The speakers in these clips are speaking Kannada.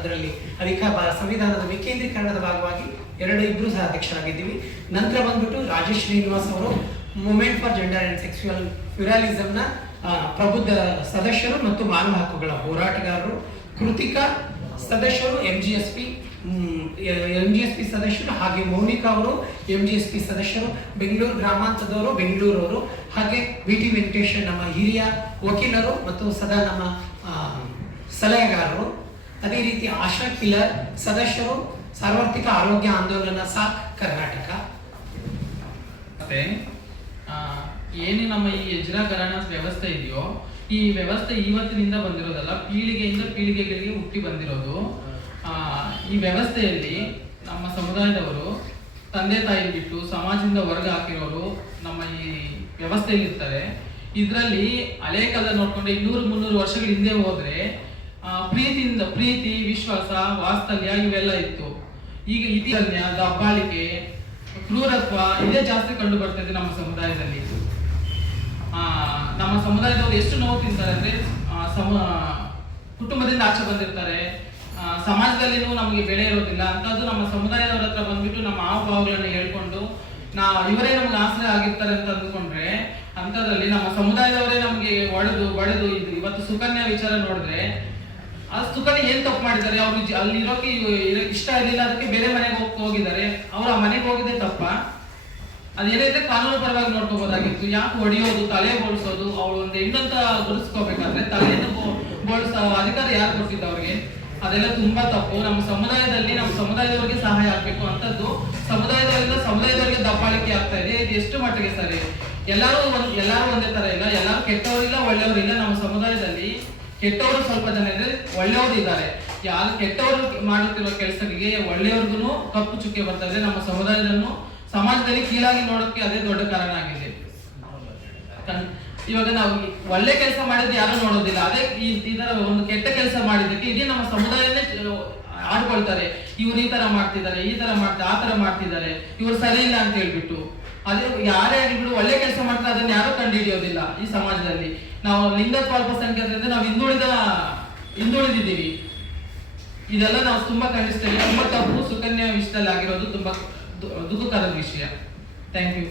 ಅದರಲ್ಲಿ ಸಂವಿಧಾನದ ವಿಕೇಂದ್ರೀಕರಣದ ಭಾಗವಾಗಿ ಇಬ್ಬರು ಸಹ ಅಧ್ಯಕ್ಷರಾಗಿದ್ದೀವಿ. ನಂತರ ಬಂದ್ಬಿಟ್ಟು ರಾಜೇಶ್ ಶ್ರೀನಿವಾಸ್ ಅವರು movement for gender and sexual ಪ್ಲುರಾಲಿಸಂನ ಪ್ರಬುದ್ಧ ಸದಸ್ಯರು ಮತ್ತು ಮಾನವ ಹಕ್ಕುಗಳ ಹೋರಾಟಗಾರರು. ಕೃತಿಕಾ ಸದಸ್ಯರು MGSP ಸದಸ್ಯರು, ಹಾಗೆ ಮೌನಿಕಾ ಅವರು MGSP ಸದಸ್ಯರು, ಬೆಂಗಳೂರು ಗ್ರಾಮಾಂತರದವರು, ಬೆಂಗಳೂರವರು, ಹಾಗೆ BT ವೆಂಕಟೇಶ್ ನಮ್ಮ ಹಿರಿಯ ವಕೀಲರು ಮತ್ತು ಸದಾ ನಮ್ಮ ಸಲಹೆಗಾರರು. ಅದೇ ರೀತಿ ಆಶಾ ಕಿಲ್ಲರ್ ಸದಸ್ಯರು, ಸಾರ್ವತ್ರಿಕ ಆರೋಗ್ಯ ಆಂದೋಲನ ಸಾಕ್ ಕರ್ನಾಟಕ. ಮತ್ತೆ ಏನು ನಮ್ಮ ಈ ಎಜ್ರಾ ಗರಾನಾಸ್ ವ್ಯವಸ್ಥೆ ಇದೆಯೋ, ಈ ವ್ಯವಸ್ಥೆ ಇವತ್ತಿನಿಂದ ಬಂದಿರೋದಲ್ಲ, ಪೀಳಿಗೆಯಿಂದ ಪೀಳಿಗೆಗಳಿಗೆ ಹುಟ್ಟಿ ಬಂದಿರೋದು. ಈ ವ್ಯವಸ್ಥೆಯಲ್ಲಿ ನಮ್ಮ ಸಮುದಾಯದವರು ತಂದೆ ತಾಯಿ ಬಿಟ್ಟು ಸಮಾಜದಿಂದ ಹೊರಗೆ ಹಾಕಿರೋರು ನಮ್ಮ ಈ ವ್ಯವಸ್ಥೆಯಲ್ಲಿ ಇರ್ತಾರೆ. ಇದರಲ್ಲಿ ಹಳೆ ಕಾಲ ನೋಡ್ಕೊಂಡ್ರೆ 200-300 ವರ್ಷಗಳ ಹಿಂದೆ ಹೋದ್ರೆ ಪ್ರೀತಿ, ವಿಶ್ವಾಸ, ವಾತ್ಸಲ್ಯ ಇವೆಲ್ಲ ಇತ್ತು. ಈಗ ಇತಿಹಾಸ, ದಬ್ಬಾಳಿಕೆ, ಕ್ರೂರತ್ವ ಇದೇ ಜಾಸ್ತಿ ಕಂಡು ಬರ್ತಾ ನಮ್ಮ ಸಮುದಾಯದಲ್ಲಿ. ನಮ್ಮ ಸಮುದಾಯದವರು ಎಷ್ಟು ನೋವು ತಿಂತಾರೆ ಅಂದ್ರೆ, ಕುಟುಂಬದಿಂದ ಆಚೆ ಬಂದಿರ್ತಾರೆ, ಸಮಾಜದಲ್ಲಿನೂ ನಮಗೆ ಬೆಲೆ ಇರೋದಿಲ್ಲ. ಅಂತದ್ದು ನಮ್ಮ ಸಮುದಾಯದವರ ಹತ್ರ ಬಂದ್ಬಿಟ್ಟು ನಮ್ಮ ಹಾವಭಾವಗಳನ್ನ ಹೇಳ್ಕೊಂಡು ಇವರೇ ನಮ್ಗೆ ಆಶ್ರಯ ಆಗಿರ್ತಾರೆ ಅಂತ ಅಂದ್ಕೊಂಡ್ರೆ, ಅಂತದ್ರಲ್ಲಿ ನಮ್ಮ ಸಮುದಾಯದವರೇ ನಮ್ಗೆ ಬಡಿದು ಇದು ಇವತ್ತು ಸುಕನ್ಯಾ ವಿಚಾರ ನೋಡಿದ್ರೆ, ಆ ಸುಕನ್ಯಾ ಏನ್ ತಪ್ಪು ಮಾಡಿದ್ದಾರೆ, ಅವ್ರಿಗೆ ಅಲ್ಲಿ ಇರೋಕೆ ಇಷ್ಟ ಇರಲಿಲ್ಲ, ಅದಕ್ಕೆ ಬೇರೆ ಮನೆಗೆ ಹೋಗಿದ್ದಾರೆ. ಅವ್ರು ಆ ಮನೆಗೆ ಹೋಗಿದ್ದೆ ತಪ್ಪ. ಅದೇನೈತೆ ಕಾನೂನು ಪರವಾಗಿ ನೋಡ್ಕೋಬಹುದಾಗಿತ್ತು. ಯಾಕೆ ಹೊಡೆಯೋದು, ತಲೆ ಬೋಳ್ಸೋದು? ಅವಳು ಒಂದು ಹೆಣ್ಣಂತ ಗುರುಸ್ಕೋಬೇಕಾದ್ರೆ ತಲೆಯನ್ನು ಬೋಳ್ಸೋ ಅಧಿಕಾರ ಯಾರು ಕೊಟ್ಟಿದ್ದ ಅವ್ರಿಗೆ? ಅದೆಲ್ಲ ತುಂಬಾ ತಪ್ಪು. ನಮ್ಮ ಸಮುದಾಯದವರಿಗೆ ಸಹಾಯ ಆಗ್ಬೇಕು ಅಂತದ್ದು ಸಮುದಾಯದವರಿಗೆ ದಬ್ಬಾಳಿಕೆ ಆಗ್ತಾ ಇದೆ. ಇದು ಎಷ್ಟು ಮಟ್ಟಿಗೆ ಸರಿ? ಎಲ್ಲರೂ ಒಂದೇ ತರ ಇಲ್ಲ, ಎಲ್ಲರೂ ಕೆಟ್ಟವರಿಲ್ಲ, ಒಳ್ಳೆಯವರಿಲ್ಲ. ನಮ್ಮ ಸಮುದಾಯದಲ್ಲಿ ಕೆಟ್ಟವರು ಸ್ವಲ್ಪ ಜನ ಇದ್ರೆ, ಒಳ್ಳೆಯವರು ಇದ್ದಾರೆ. ಯಾರು ಕೆಟ್ಟವರು ಮಾಡುತ್ತಿರುವ ಕೆಲಸಗಳಿಗೆ ಒಳ್ಳೆಯವ್ರಿಗೂ ಕಪ್ಪು ಚುಕ್ಕೆ ಬರ್ತಾ ಇದೆ. ನಮ್ಮ ಸಮಾಜದಲ್ಲಿ ಕೀಳಾಗಿ ನೋಡೋಕೆ ಅದೇ ದೊಡ್ಡ ಕಾರಣ ಆಗಿದೆ. ಇವಾಗ ನಾವು ಒಳ್ಳೆ ಕೆಲಸ ಮಾಡಿದ್ರೆ ಯಾರು ನೋಡೋದಿಲ್ಲ, ಅದೇ ಈ ತರ ಒಂದು ಕೆಟ್ಟ ಕೆಲಸ ಮಾಡಿದ್ದಕ್ಕೆ ಇಡೀ ನಮ್ಮ ಸಮುದಾಯನೇ ಆಡ್ಕೊಳ್ತಾರೆ. ಇವ್ರು ಈ ತರ ಮಾಡ್ತಿದ್ದಾರೆ, ಆ ತರ ಮಾಡ್ತಿದ್ದಾರೆ, ಇವ್ರು ಸರಿ ಇಲ್ಲ ಅಂತ ಹೇಳ್ಬಿಟ್ಟು. ಅದೇ ಯಾರೇ ಆಗಿಬಿಡು ಒಳ್ಳೆ ಕೆಲಸ ಮಾಡ್ತಾರೆ, ಅದನ್ನ ಯಾರು ಕಂಡು ಹಿಡಿಯೋದಿಲ್ಲ. ಈ ಸಮಾಜದಲ್ಲಿ ನಾವು ಲಿಂಗತ್ವ ಅಲ್ಪಸಂಖ್ಯಾತರಿಂದ ನಾವು ಹಿಂದುಳಿದಿದ್ದೀವಿ. ಇದೆಲ್ಲ ನಾವು ತುಂಬಾ ಖಂಡಿಸ್ತೇವೆ. ತುಂಬಾ ತಪ್ಪು ಸುಕನ್ಯಾ ವಿಷಯದಲ್ಲಿ ಆಗಿರೋದು ತುಂಬಾ ದುಃಖಕರದ ವಿಷಯ. Thank you.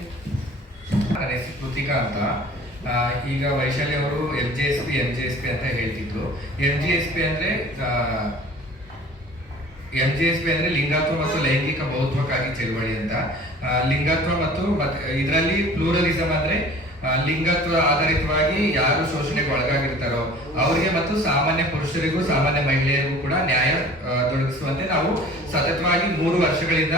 ಕೃತಿಕಾ ಅಂತ. ಈಗ ವೈಶಾಲಿ ಅವರು MGSP ಅಂತ ಹೇಳ್ತಿದ್ರು. MGSP ಅಂದ್ರೆ ಲಿಂಗತ್ವ ಮತ್ತು ಲೈಂಗಿಕ ಬಹುತ್ವಕ್ಕಾಗಿ ಚಳವಳಿ ಅಂತ. ಲಿಂಗತ್ವ ಮತ್ತು ಇದರಲ್ಲಿ ಪ್ಲೂರಲಿಸಂ ಅಂದ್ರೆ ಲಿಂಗತ್ವ ಆಧಾರಿತವಾಗಿ ಯಾರು ಶೋಷಣೆಗೆ ಒಳಗಾಗಿರ್ತಾರೋ ಅವರಿಗೆ ಮತ್ತು ಸಾಮಾನ್ಯ ಪುರುಷರಿಗೂ ಸಾಮಾನ್ಯ ಮಹಿಳೆಯರಿಗೂ ಕೂಡ ನ್ಯಾಯ ದೊರಕಿಸುವಂತೆ ನಾವು ಸತತವಾಗಿ 3 ವರ್ಷಗಳಿಂದ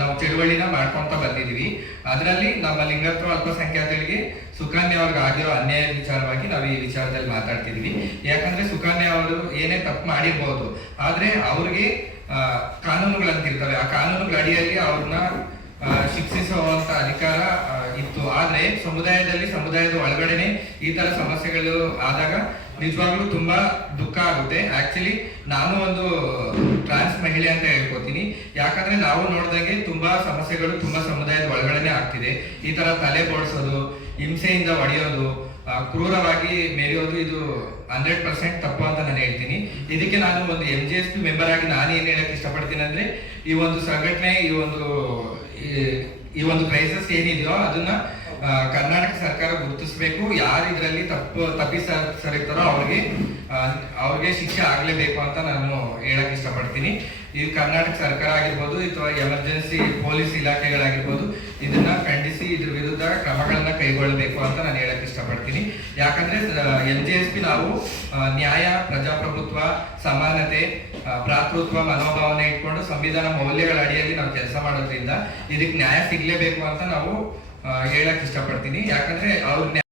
ನಾವು ಚಳುವಳಿನ ಮಾಡ್ಕೊಂತ ಬಂದಿದೀವಿ. ಅದರಲ್ಲಿ ನಮ್ಮ ಲಿಂಗತ್ವ ಅಲ್ಪಸಂಖ್ಯಾತರಿಗೆ ಸುಕನ್ಯಾ ಅವ್ರಿಗೆ ಆಗಿರೋ ಅನ್ಯಾಯ ವಿಚಾರವಾಗಿ ನಾವು ಈ ವಿಚಾರದಲ್ಲಿ ಮಾತಾಡ್ತಿದೀವಿ. ಯಾಕಂದ್ರೆ ಸುಕನ್ಯಾ ಅವರು ಏನೇ ತಪ್ಪು ಮಾಡಿರ್ಬೋದು, ಆದ್ರೆ ಅವ್ರಿಗೆ ಕಾನೂನುಗಳಂತಿರ್ತವೆ. ಆ ಕಾನೂನುಗಳ ಅಡಿಯಲ್ಲಿ ಅವ್ರನ್ನ ಶಿಕ್ಷಿಸುವಂತ ಅಧಿಕಾರ ಇತ್ತು. ಆದ್ರೆ ಸಮುದಾಯದ ಒಳಗಡೆನೆ ಈ ತರ ಸಮಸ್ಯೆಗಳು ಆದಾಗ ನಿಜವಾಗ್ಲೂ ತುಂಬಾ ದುಃಖ ಆಗುತ್ತೆ. ಆಕ್ಚುಲಿ ನಾನು ಒಂದು ಟ್ರಾನ್ಸ್ ಮಹಿಳೆ ಅಂತ ಹೇಳ್ಕೊತೀನಿ. ಯಾಕಂದ್ರೆ ನಾವು ನೋಡಿದಂಗೆ ತುಂಬಾ ಸಮಸ್ಯೆಗಳು ತುಂಬಾ ಸಮುದಾಯದ ಒಳಗಡೆನೆ ಆಗ್ತಿದೆ. ಈ ತರ ತಲೆ ಬೋಡ್ಸೋದು, ಹಿಂಸೆಯಿಂದ ಹೊಡೆಯೋದು, ಕ್ರೂರವಾಗಿ ಮೆರೆಯೋದು, ಇದು 100% ತಪ್ಪು ಅಂತ ನಾನು ಹೇಳ್ತೀನಿ. ಇದಕ್ಕೆ ನಾನು ಒಂದು MGSP ಮೆಂಬರ್ ಆಗಿ ನಾನು ಏನ್ ಹೇಳಕ್ ಇಷ್ಟಪಡ್ತೀನಿ ಅಂದ್ರೆ, ಈ ಒಂದು ಸಂಘಟನೆ, ಈ ಒಂದು ಕ್ರೈಸಿಸ್ ಏನಿದೆಯೋ ಅದನ್ನ ಕರ್ನಾಟಕ ಸರ್ಕಾರ ಗುರುತಿಸಬೇಕು. ಯಾರು ಇದರಲ್ಲಿ ತಪ್ಪಿತಸ್ಥರಿರ್ತಾರೋ ಅವ್ರಿಗೆ ಶಿಕ್ಷೆ ಆಗ್ಲೇಬೇಕು ಅಂತ ನಾನು ಹೇಳಕ್ ಇಷ್ಟಪಡ್ತೀನಿ. ಈ ಕರ್ನಾಟಕ ಸರ್ಕಾರ ಆಗಿರ್ಬೋದು ಅಥವಾ ಎಮರ್ಜೆನ್ಸಿ ಪೊಲೀಸ್ ಇಲಾಖೆಗಳಾಗಿರ್ಬೋದು ಇದನ್ನ ಖಂಡಿಸಿ ಇದ್ರ ವಿರುದ್ಧ ಕ್ರಮಗಳನ್ನ ಕೈಗೊಳ್ಳಬೇಕು ಅಂತ ನಾನು ಹೇಳಕ್ ಇಷ್ಟಪಡ್ತೀನಿ. ಯಾಕಂದ್ರೆ MGSP ನಾವು ನ್ಯಾಯ, ಪ್ರಜಾಪ್ರಭುತ್ವ, ಸಮಾನತೆ, ಭ್ರಾತೃತ್ವ ಮನೋಭಾವನೆ ಇಟ್ಕೊಂಡು ಸಂವಿಧಾನ ಮೌಲ್ಯಗಳ ಅಡಿಯಲ್ಲಿ ನಾವು ಕೆಲಸ ಮಾಡೋದ್ರಿಂದ ಇದಕ್ಕೆ ನ್ಯಾಯ ಸಿಗ್ಲೇಬೇಕು ಅಂತ ನಾವು ಹೇಳಕ್ ಇಷ್ಟಪಡ್ತೀನಿ. ಯಾಕಂದ್ರೆ ಅವ್ರ